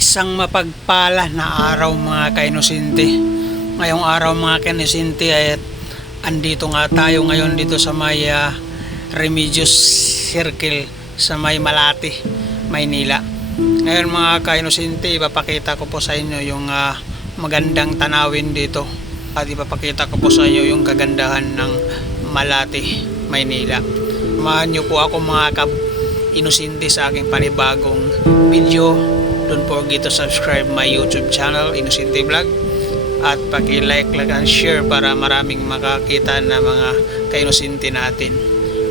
Isang mapagpala na araw mga kainosente. Ngayong araw mga kainosente ay andito nga tayo ngayon dito sa may Remedios Circle sa may Malate, Maynila. Ngayon mga kainosente, ipapakita ko po sa inyo yung magandang tanawin dito at ipapakita ko po sa inyo yung kagandahan ng Malate, Maynila. Samahan nyo po ako mga kainosente sa aking panibagong video. Don't forget to subscribe my YouTube channel, Inosente Vlog, at paki-like and share para maraming makakita na mga kainosente natin.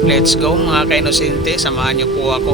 Let's go mga kainosente, samahan niyo po ako.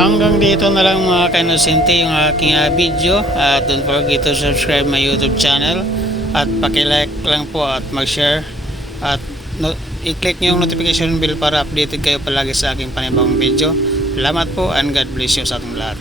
Hanggang dito na lang mga kainosente yung aking video. Don't forget to subscribe my YouTube channel at paki-like lang po at mag-share at i-click nyo yung notification bell para updated kayo palagi sa aking panibagong video. Salamat po and God bless you sa ating lahat.